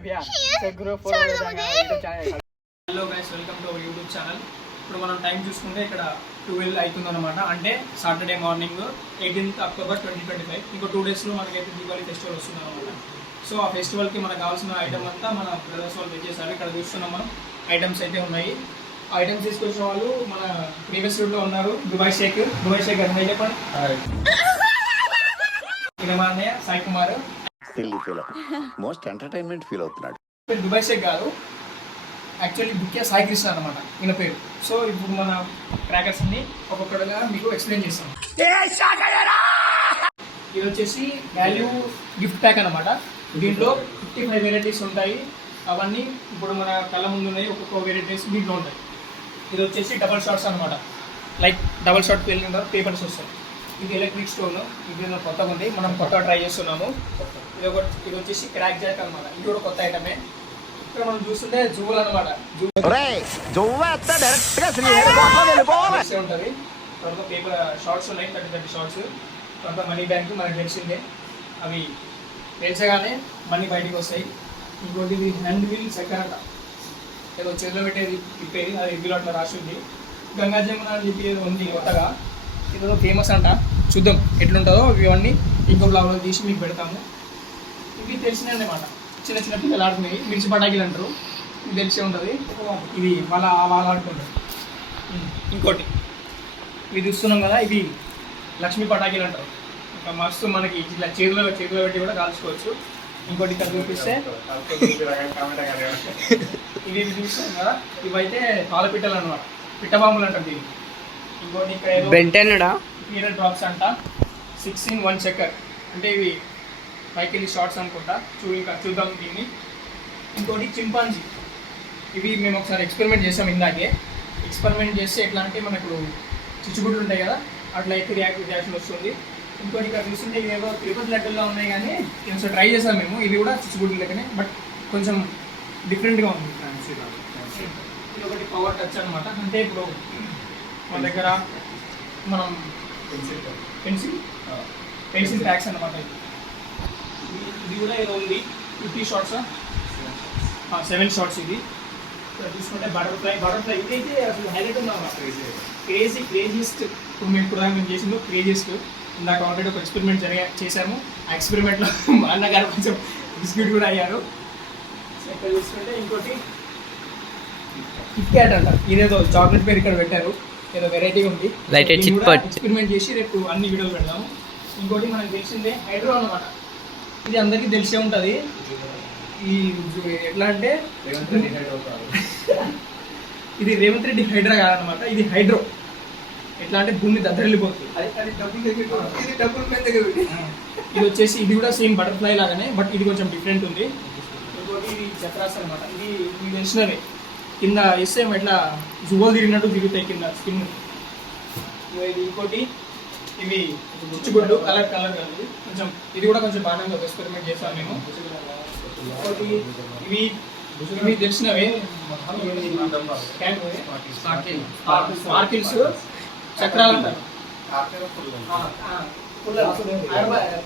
Hello guys, welcome to our YouTube channel. ఇప్పుడు మనం time చూసుకుంటే ఇక్కడ 12 అవుతుంది అనమాట. అంటే సాటర్డే మార్నింగ్ 18th October 2025. ఇంకో 2 daysలో మనకైతే దీపావళి ఫెస్టివల్ వస్తుంది అనమాట. సో ఆ ఫెస్టివల్కి మనకు కావాల్సిన ఐటమ్ అంతా మన బ్రదర్స్ వాళ్ళు తెచ్చేసారు. ఇక్కడ చూస్తున్నాం మనం ఐటమ్స్ అయితే ఉన్నాయి. ఐటమ్స్ తీసుకొచ్చిన వాళ్ళు మన ప్రీవియస్ రూట్లో ఉన్నారు. దుబాయ్ షేక్ అని చెప్పండి. ఇక మా అన్నయ్య Sai Kumar most entertainment feel అవుతున్నాడు. దుబాయ్ షేక్ కాదు, యాక్చువల్లీ బుక్కే సాయి కృష్ణ అనమాట ఈయన పేరు. సో ఇప్పుడు మన క్రాకర్స్ అన్ని ఒక్కొక్కటిగా మీకు ఎక్స్ప్లెయిన్ చేస్తాం. ఇది వచ్చేసి వాల్యూ గిఫ్ట్ ప్యాక్ అనమాట. దీంట్లో 55 వెరైటీస్ ఉంటాయి. అవన్నీ ఇప్పుడు మన కళ్ళ ముందు ఉన్నాయి. ఒక్కొక్క వెరైటీస్ దీంట్లో ఉంటాయి. ఇది వచ్చేసి డబల్ షాట్స్ అనమాట. లైక్ డబల్ షాట్ పేపర్స్ వస్తాయి. ఇది ఎలక్ట్రిక్ స్టోన్. ఇది కొత్తగా ఉంది, మనం కొత్తగా ట్రై చేస్తున్నాము. ఇది వచ్చేసి క్రాక్ జాక్ అనమాట. ఇది కూడా కొత్త ఐటమే. ఇక్కడ మనం చూస్తుంటే జువ్వలు అనమాట. ఉంటుంది. తర్వాత పేపర్ షార్ట్స్ ఉన్నాయి, 30 షార్ట్స్. తర్వాత మనీ బ్యాంక్ మనకు తెలిసిందే, అవి తెలిసగానే మనీ బయటికి వస్తాయి. ఇంకోటి ఇది హ్యాండ్ వీల్ చక్కెర అంట, ఏదో చేతిలో పెట్టేది తిప్పేది, అది ఇందులో అట్లా రాసి ఉంది. గంగా జమున అని చెప్పి ఏదో ఉంది కొత్తగా, ఇదో ఫేమస్ అంట. చూద్దాం ఎట్లుంటుందో. ఇవన్నీ ఇంకో బ్లాగ్లో తీసి మీకు పెడతాము. ఇవి తెలిసినాయి అన్నమాట. చిన్న చిన్న పిల్లలు ఆడుతున్నాయి, మిర్చి పటాకీలు అంటారు. ఇది తెలిసే ఉంటుంది. ఇది వాళ్ళ ఆడుకుంటారు. ఇంకోటి ఇవి చూస్తున్నాం కదా, ఇవి లక్ష్మీ పటాకీలు అంటారు. ఇంకా మస్తు మనకి ఇట్లా చేతిలో పెట్టి కూడా కాల్చుకోవచ్చు. ఇంకోటి ఇక్కడ చూపిస్తే ఇవి చూస్తున్నాం కదా, ఇవైతే పాలపిట్టలు అనమాట. పిట్టబాంబులు అంటారు దీన్ని. ఇంకోటి ఇక్కడ పీరియడ్ డ్రాప్స్ అంట. 6-in-1 చక్కర్ అంటే ఇవి పైకి వెళ్ళి షార్ట్స్ అనుకుంటా. ఇంకా చూద్దాం దీన్ని. ఇంకోటి చింపాంజీ. ఇవి మేము ఒకసారి ఎక్స్పెరిమెంట్ చేసాం ఇందాకే. ఎక్స్పెరిమెంట్ చేస్తే ఎట్లా అంటే మనకు చిచ్చుబుడ్లు ఉంటాయి కదా, అట్లా అయితే రియాక్షన్ వస్తుంది. ఇంకోటి ఇక్కడ చూస్తుంటే ఇవేవో తిరుపతి లడ్డూల్లో ఉన్నాయి, కానీ కొంచెం ట్రై చేసాం మేము. ఇది కూడా చిచ్చుబుడ్లు లెక్కనే, బట్ కొంచెం డిఫరెంట్గా ఉంది. ఇది ఒకటి పవర్ టచ్ అనమాట. అంటే ఇప్పుడు మన దగ్గర మనం పెన్సిల్ ప్యాక్స్ అనమాట. ఇది కూడా ఏదో ఉంది. 50 షార్ట్స్, 7 షార్ట్స్. ఇది చూసుకుంటే బటర్ఫ్లై ఇదైతే అసలు హైలైట్ ఉందన్నమాట. క్రేజియస్ట్ ఇప్పుడు మేము చేసిందో క్రేజియస్ట్. ఇందాక ఆల్రెడీ ఒక ఎక్స్పెరిమెంట్ చేశాము. ఆ ఎక్స్పెరిమెంట్లో మా అన్నగారు కొంచెం బిస్కెట్ కూడా అయ్యారు. ఇక్కడ చూసుకుంటే ఇంకోటి కిట్ క్యాట్ అంట. ఇదేదో చాక్లెట్ పేరు ఇక్కడ పెట్టారు, ఏదో వెరైటీ ఉంది. ఎక్స్పెరిమెంట్ చేసి రేపు అన్ని వీడియోలు పెడదాము. ఇంకోటి మనకు తెలిసిందే హైడ్రో అనమాట. ఇది అందరికీ తెలిసే ఉంటుంది. ఈ ఎట్లా అంటే ఇది రేవంత్ రెడ్డి హైడ్రా కాదనమాట, ఇది హైడ్రో. ఎట్లా అంటే భూమి దద్దరిల్లిపోతుంది. ఇది వచ్చేసి ఇది కూడా సేమ్ బటర్ఫ్లై లాగానే, బట్ ఇది కొంచెం డిఫరెంట్ ఉంది. ఇంకోటి ఇది చక్రాస్ అనమాట. ఇది మీకు తెలిసినవే, కింద వేస్తే ఎట్లా జువ్వలు తిరిగినట్టు తిరుగుతాయి కింద స్కిన్. ఇంకోటి ఇవి చిచ్చుగుడ్లు కలర్ కలిపి కొంచెం, ఇది కూడా కొంచెం బాగానే ఎక్స్పెరిమెంట్ చేస్తాం మేము. ఇంకోటి ఇవి తెలిసినవే స్పార్కిల్స్ చక్రాలు అంటారు.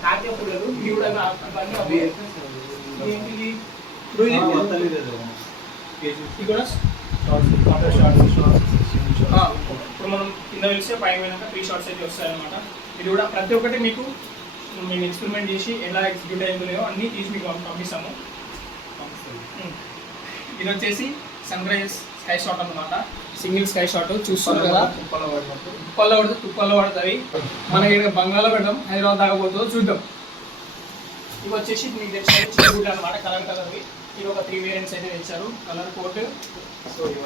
కాకే పుల్లలు. ఇవి కూడా ఇప్పుడు మనం కింద వెళ్తే పైన పోయినాక 3 షార్ట్స్ అయితే వస్తాయన్నమాట. ఇది కూడా ప్రతి ఒక్కటి మీకు మేము ఎక్స్పెరిమెంట్ చేసి ఎలా ఎగ్జిక్యూట్ అయిందో అన్నీ తీసి మీకు పంపిస్తాము. ఇది వచ్చేసి సన్ రైజ్ స్కై షాట్ అనమాట. సింగిల్ స్కై షాట్ చూస్తున్నారు కదా. తుప్పల్లో పడుతుంది. మన ఇక్కడ బంగాళలో పెడదాం, హైదరాబాద్ దాకపోతుందో చూద్దాం. ఇవి వచ్చేసి మీకు తెలిసిన అనమాట, కలర్వి. ఇది ఒక 3 వేరియంట్స్ అయితే తెచ్చారు. Colour coat,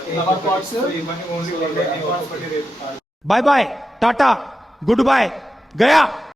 flower pots. Bye bye, tata, goodbye, Gaya.